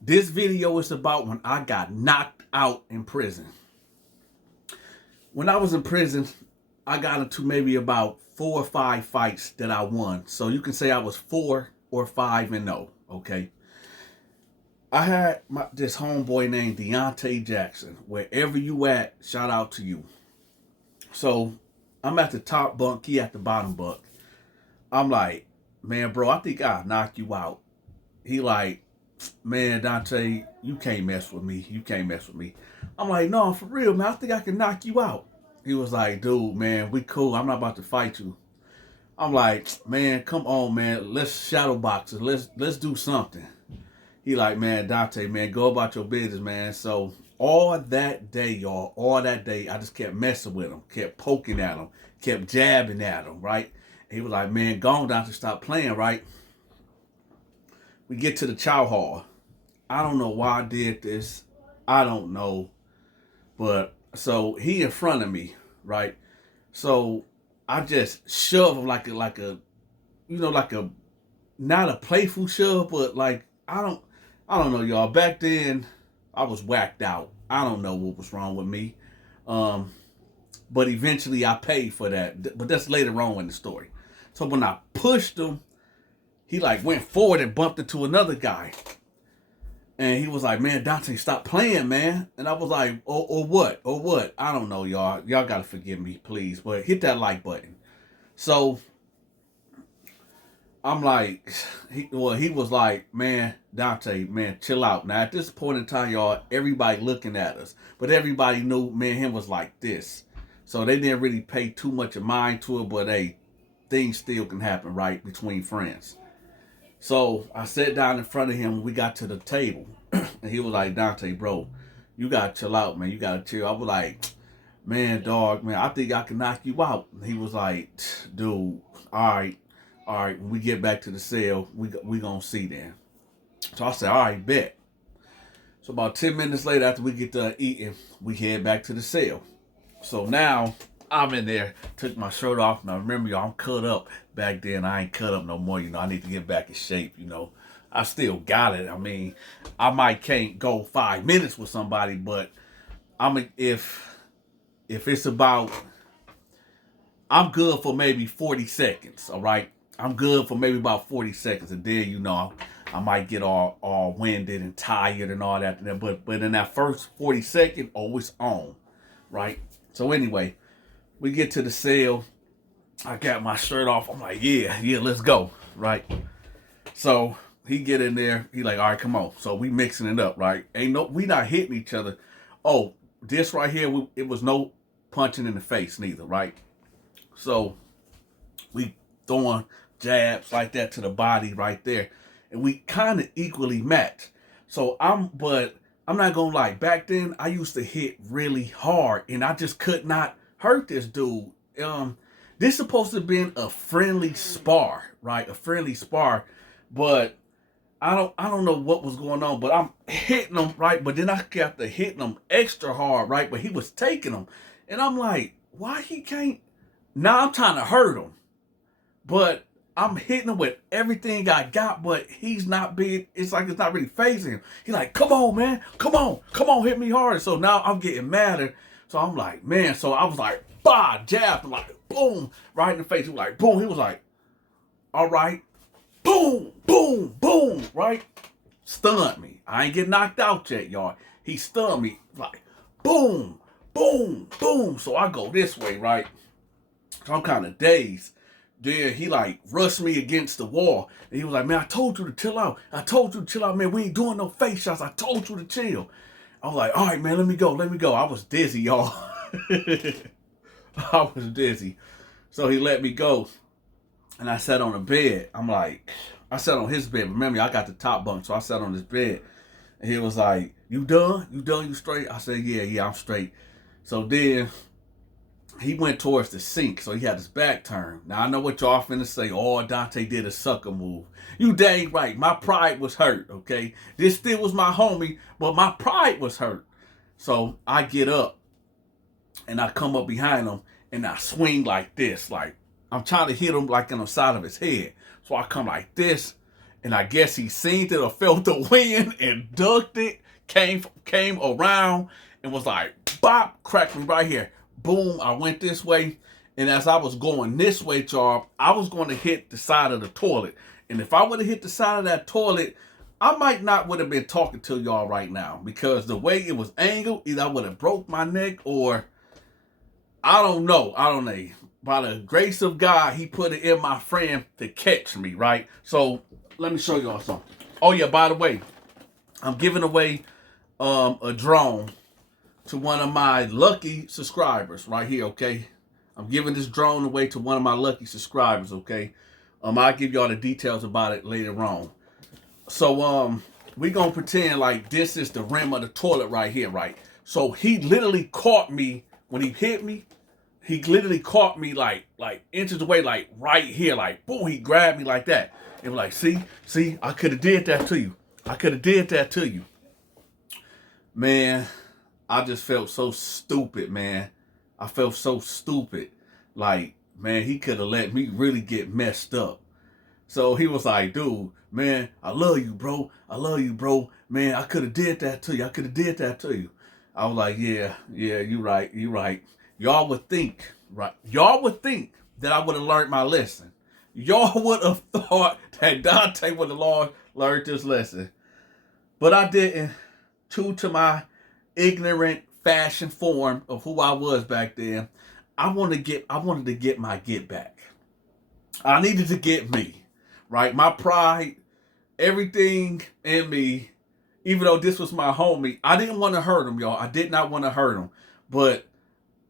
This video is about when I got knocked out in prison. When I was in prison, I got into maybe about 4 or 5 fights that I won. So you can say I was 4 or 5-0. Okay. I had this homeboy named Deontay Jackson. Wherever you at, shout out to you. So I'm at the top bunk, he at the bottom bunk. I'm like, man, bro, I think I'll knock you out. He like, man, Dante, you can't mess with me. You can't mess with me. I'm like, no, for real, man. I think I can knock you out. He was like, dude, man, we cool. I'm not about to fight you. I'm like, man, come on, man. Let's shadow box it. Let's do something. He like, man, Dante, man, go about your business, man. So all that day, y'all, all that day, I just kept messing with him, kept poking at him, kept jabbing at him, right? He was like, man, go on, Dante, stop playing, right? We get to the chow hall. I don't know why I did this. I don't know. But so he in front of me, right? So I just shove him like a like a not a playful shove, but like I don't know, y'all. Back then I was whacked out. I don't know what was wrong with me. Um, but eventually I paid for that. But that's later on in the story. So when I pushed him, he like went forward and bumped into another guy. And he was like, man, Dante, stop playing, man. And I was like, or what? Or what? I don't know, y'all. Y'all got to forgive me, please. But hit that like button. So I'm like, he was like, man, Dante, man, chill out. Now, at this point in time, y'all, everybody looking at us. But everybody knew, man, him was like this. So they didn't really pay too much of mind to it. But, hey, things still can happen, right, between friends. So I sat down in front of him when we got to the table. And he was like, Dante, bro, you got to chill out, man. You got to chill. I was like, man, dog, man, I think I can knock you out. And he was like, dude, all right. When we get back to the cell, we going to see then. So I said, all right, bet. So about 10 minutes later, after we get done eating, we head back to the cell. So now I'm in there, took my shirt off. Now remember, y'all, I'm cut up. Back then, I ain't cut up no more. I need to get back in shape, I still got it. I mean, I might can't go 5 minutes with somebody, but if it's about, I'm good for maybe 40 seconds, all right? I'm good for maybe about 40 seconds, and then, I might get all winded and tired and all that. But in that first 40 seconds, it's on, right? So anyway, we get to the cell. I got my shirt off. I'm like, yeah, let's go, right? So he get in there. He like, all right, come on. So we mixing it up, right? We not hitting each other. Oh, this right here, it was no punching in the face neither, right? So we throwing jabs like that to the body right there, and we kind of equally match. So but I'm not gonna lie. Back then, I used to hit really hard, and I just could not hurt this dude. This supposed to have been a friendly spar, right? A friendly spar, but I don't know what was going on. But I'm hitting him, right? But then I kept hitting him extra hard, right? But he was taking him, and I'm like, why he can't? Now I'm trying to hurt him, but I'm hitting him with everything I got, but he's not being, it's like it's not really phasing him. He's like, come on, man. Come on, hit me harder. So now I'm getting madder. So I'm like, man. So I was like, bah, jab, and like, boom, right in the face. He was like, boom. He was like, all right, boom, boom, boom, right? Stunned me. I ain't get knocked out yet, y'all. He stunned me, like, boom, boom, boom. So I go this way, right? So I'm kind of dazed. Then he like rushed me against the wall. And he was like, man, I told you to chill out. I told you to chill out, man. We ain't doing no face shots. I told you to chill. I was like, all right, man, let me go. I was dizzy, y'all. I was dizzy. So he let me go. And I sat on the bed. I sat on his bed. Remember, I got the top bunk, so I sat on his bed. And he was like, you done? You straight? I said, yeah, I'm straight. So then he went towards the sink, so he had his back turned. Now, I know what y'all finna say. Oh, Dante did a sucker move. You dang right. My pride was hurt, okay? This still was my homie, but my pride was hurt. So I get up, and I come up behind him, and I swing like this. Like, I'm trying to hit him like on the side of his head. So I come like this, And I guess he seen it or felt the wind and ducked it, came around and was like, bop, cracked me right here. Boom, I went this way. And as I was going this way, y'all, I was going to hit the side of the toilet. And if I would have hit the side of that toilet, I might not would have been talking to y'all right now, because the way it was angled, either I would have broke my neck or I don't know. By the grace of God, he put it in my friend to catch me, right? So let me show y'all something. Oh yeah, by the way, I'm giving away a drone to one of my lucky subscribers right here, okay? I'm giving this drone away to one of my lucky subscribers, okay? I'll give y'all the details about it later on. So we gonna pretend like this is the rim of the toilet right here, right? So he literally caught me when he hit me. He literally caught me like inches away, like right here, like boom, he grabbed me like that. And was like, see, I could have did that to you. I could have did that to you. Man, I just felt so stupid, man. I felt so stupid. Like, man, he could have let me really get messed up. So he was like, dude, man, I love you, bro. I love you, bro. Man, I could have did that to you. I could have did that to you. I was like, yeah, you right. Y'all would think, right? Y'all would think that I would have learned my lesson. Y'all would have thought that Dante would have learned this lesson. But I didn't. True to my ignorant fashion form of who I was back then, I wanted to get my get back. I needed to get me, right? My pride, everything in me, even though this was my homie, I didn't want to hurt him, y'all. I did not want to hurt him. But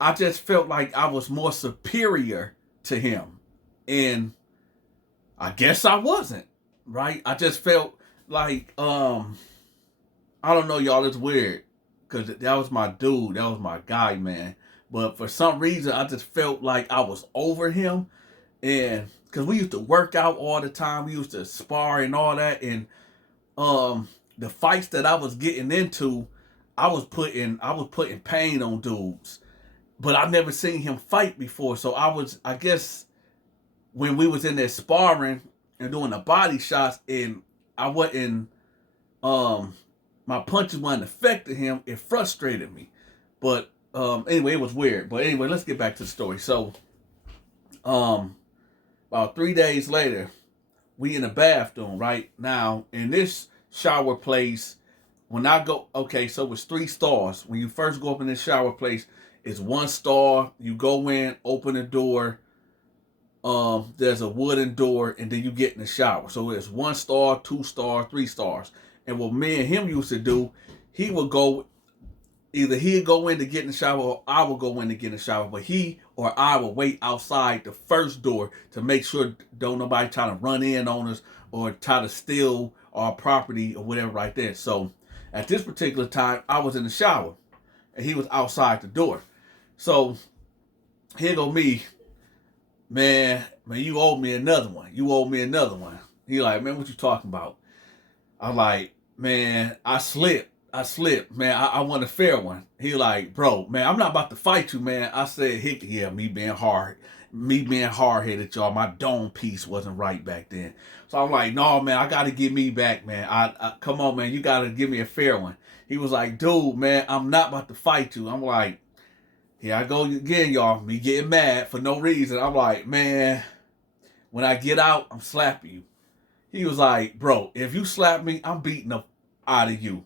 I just felt like I was more superior to him. And I guess I wasn't, right? I just felt like, I don't know, y'all, it's weird. Because that was my dude. That was my guy, man. But for some reason, I just felt like I was over him. And because we used to work out all the time. We used to spar and all that. And the fights that I was getting into, I was putting pain on dudes. But I've never seen him fight before. So I guess when we was in there sparring and doing the body shots, and I wasn't, my punches wasn't affecting him, it frustrated me. But anyway, it was weird. But anyway, let's get back to the story. So about 3 days later, we in the bathroom, right? Now, in this shower place, when I go, okay, so it's 3 stars. When you first go up in this shower place, it's 1 star. You go in, open the door. There's a wooden door, and then you get in the shower. So it's 1 star, 2 star, 3 stars. And what me and him used to do, he would go, either he'd go in to get in the shower or I would go in to get in the shower. But he or I would wait outside the first door to make sure don't nobody try to run in on us or try to steal our property or whatever right there. So at this particular time, I was in the shower and he was outside the door. So here go me, man, you owe me another one. You owe me another one. He like, man, what you talking about? I'm like, man, I slipped. Man, I want a fair one. He like, bro, man, I'm not about to fight you, man. I said, yeah, me being hard-headed, y'all. My dome piece wasn't right back then. So I'm like, no, man, I got to get me back, man. I come on, man, you got to give me a fair one. He was like, dude, man, I'm not about to fight you. I'm like, here I go again, y'all. Me getting mad for no reason. I'm like, man, when I get out, I'm slapping you. He was like, bro, if you slap me, I'm beating the out of you.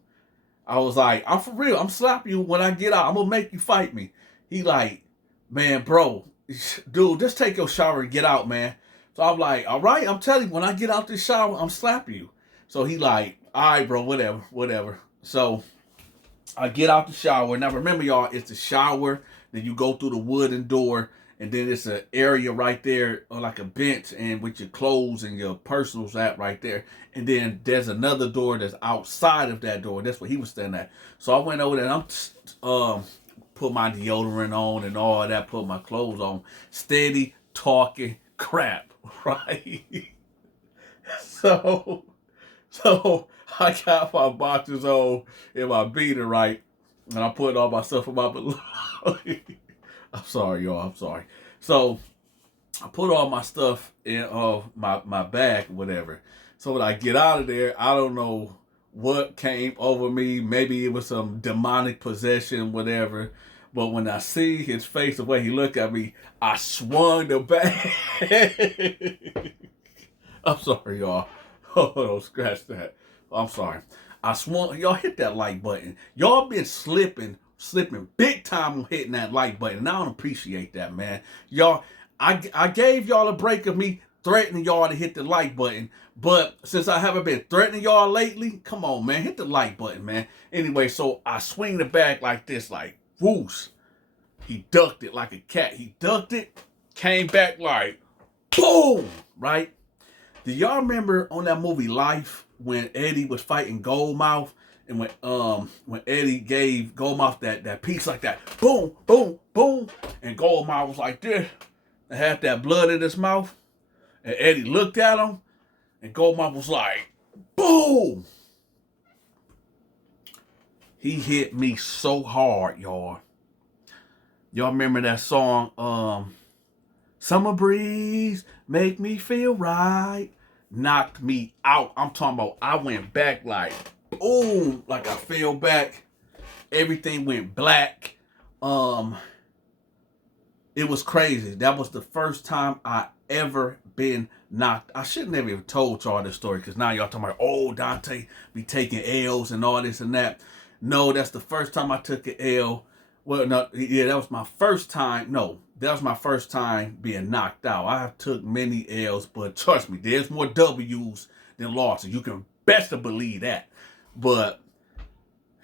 I was like, I'm for real. I'm slapping you when I get out. I'm going to make you fight me. He like, man, bro, dude, just take your shower and get out, man. So I'm like, all right, I'm telling you, when I get out this shower, I'm slapping you. So he like, all right, bro, whatever. So I get out the shower. Now remember, y'all, it's the shower. Then you go through the wooden door. And then it's an area right there, or like a bench, and with your clothes and your personals at right there. And then there's another door that's outside of that door. That's where he was standing at. So I went over there and I'm put my deodorant on and all that, put my clothes on, steady talking crap, right? So I got my boxers on and my beater, right? And I put all my stuff in my below. I'm sorry, y'all. I'm sorry. So I put all my stuff in my bag, whatever. So when I get out of there, I don't know what came over me. Maybe it was some demonic possession, whatever. But when I see his face, the way he looked at me, I swung the bag. I'm sorry, y'all. Oh, don't scratch that. I'm sorry. I swung. Y'all hit that like button. Y'all been slipping big time on hitting that like button. And I don't appreciate that, man. Y'all, I gave y'all a break of me threatening y'all to hit the like button. But since I haven't been threatening y'all lately, come on, man. Hit the like button, man. Anyway, so I swing the bag like this, like, whoosh. He ducked it like a cat. He ducked it, came back like, boom, right? Do y'all remember on that movie Life when Eddie was fighting Goldmouth, and when Eddie gave Goldmouth that piece like that, boom, boom, boom, and Goldmouth was like this and had that blood in his mouth, and Eddie looked at him, and Goldmouth was like, boom. He hit me so hard, y'all. Y'all remember that song, Summer Breeze, Make Me Feel Right? Knocked me out. I'm talking about I went back like, boom, like I fell back. Everything went black. It was crazy. That was the first time I ever been knocked. I shouldn't have even told y'all this story because now y'all talking about, oh, Dante be taking L's and all this and that. No, that's the first time I took an L. Well, no, yeah, that was my first time. No, that was my first time being knocked out. I have took many L's, but trust me, there's more W's than losses. You can best to believe that. But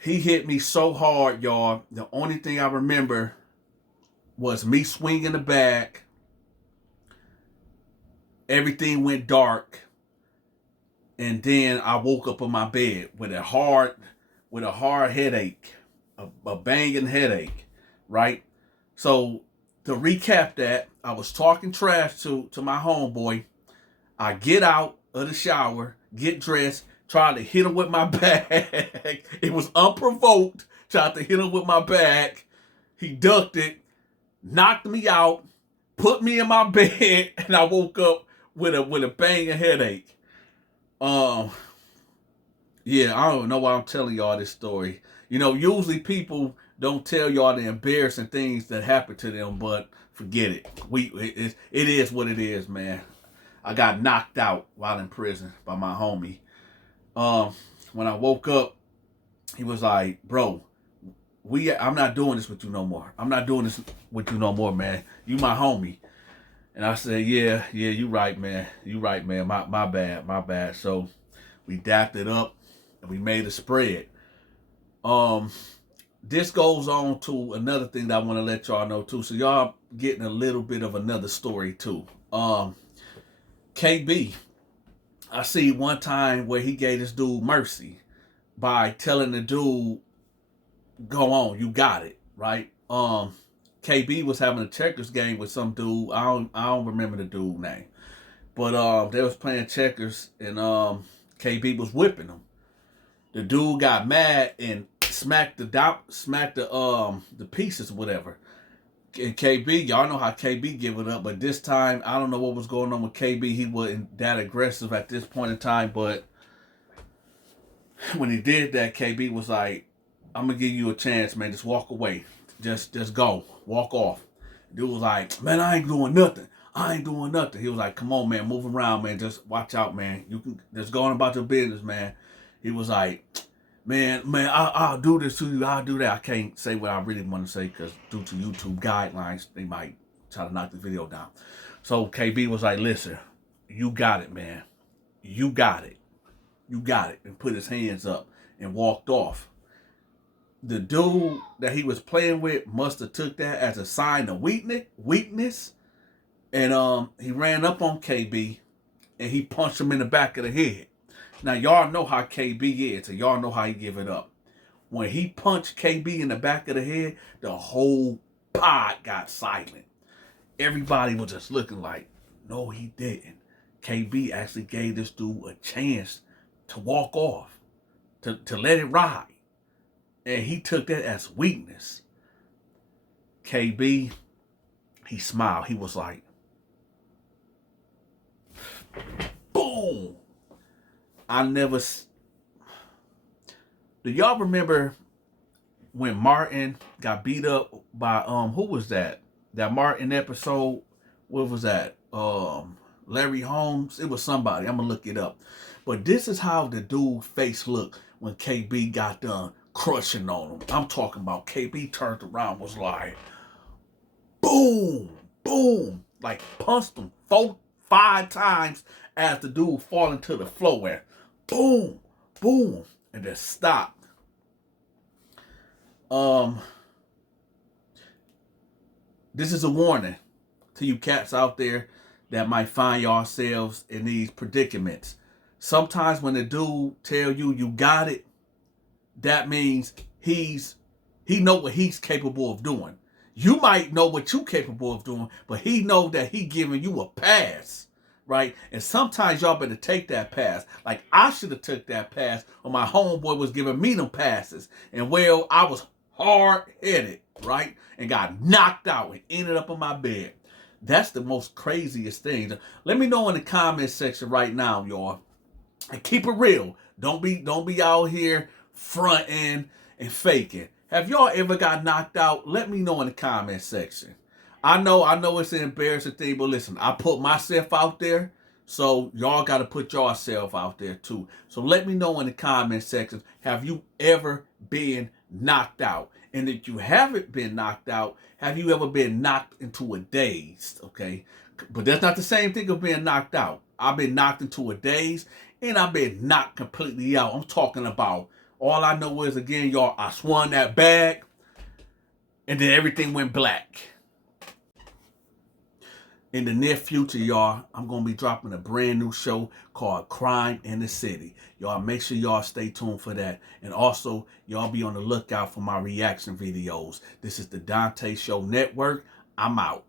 he hit me so hard, y'all. The only thing I remember was me swinging the bag. Everything went dark. And then I woke up on my bed with a hard headache, a banging headache, right? So to recap that, I was talking trash to my homeboy. I get out of the shower, get dressed, try to hit him with my bag. It was unprovoked. Tried to hit him with my bag. He ducked it, knocked me out, put me in my bed, and I woke up with a banging headache. Yeah, I don't know why I'm telling y'all this story. You know, usually people don't tell y'all the embarrassing things that happened to them, but forget it. It is what it is, man. I got knocked out while in prison by my homie. When I woke up, he was like, "Bro, I'm not doing this with you no more. I'm not doing this with you no more, man. You my homie." And I said, "Yeah, you right, man. You right, man. My bad. So we dapped it up and we made a spread. This goes on to another thing that I want to let y'all know too. So y'all getting a little bit of another story too. KB, I see one time where he gave this dude mercy by telling the dude, "Go on, you got it," right? KB was having a checkers game with some dude. I don't remember the dude name, but they was playing checkers and KB was whipping him. The dude got mad and smacked the pieces, whatever. And KB, y'all know how KB give it up, but this time I don't know what was going on with KB. He wasn't that aggressive at this point in time, but when he did that, KB was like, "I'm gonna give you a chance, man. Just walk away. Just go. Walk off." Dude was like, "Man, I ain't doing nothing. I ain't doing nothing." He was like, "Come on, man. Move around, man. Just watch out, man. You can just go on about your business, man." He was like, Man, I'll do this to you. I'll do that. I can't say what I really want to say because due to YouTube guidelines, they might try to knock the video down. So KB was like, "Listen, you got it, man. You got it. You got it." And put his hands up and walked off. The dude that he was playing with must have took that as a sign of weakness. And he ran up on KB and he punched him in the back of the head. Now, y'all know how KB is, and y'all know how he give it up. When he punched KB in the back of the head, the whole pod got silent. Everybody was just looking like, no, he didn't. KB actually gave this dude a chance to walk off, to let it ride. And he took that as weakness. KB, he smiled. He was like, boom. I never. Do y'all remember when Martin got beat up by who was that? That Martin episode. What was that? Larry Holmes. It was somebody. I'm gonna look it up. But this is how the dude face looked when KB got done crushing on him. I'm talking about KB turned around, was like, boom, boom, like punched him 4-5 times as the dude falling to the floor, and boom, boom, and then stopped. This is a warning to you cats out there that might find yourselves in these predicaments. Sometimes when the dude tell you you got it, that means he know what he's capable of doing. You might know what you capable of doing, but he know that he giving you a pass, right? And sometimes y'all better take that pass. Like I should have took that pass when my homeboy was giving me them passes. And well, I was hard-headed, right? And got knocked out and ended up on my bed. That's the most craziest thing. Let me know in the comment section right now, y'all. And keep it real. Don't be out here fronting and faking. Have y'all ever got knocked out? Let me know in the comment section. I know it's an embarrassing thing, but listen, I put myself out there, so y'all got to put yourself out there too. So let me know in the comment section, have you ever been knocked out? And if you haven't been knocked out, have you ever been knocked into a daze? Okay, but that's not the same thing of being knocked out. I've been knocked into a daze, and I've been knocked completely out. I'm talking about, all I know is, again, y'all, I swung that bag, and then everything went black. In the near future, y'all, I'm going to be dropping a brand new show called Crime in the City. Y'all make sure y'all stay tuned for that. And also, y'all be on the lookout for my reaction videos. This is the Dante Show Network. I'm out.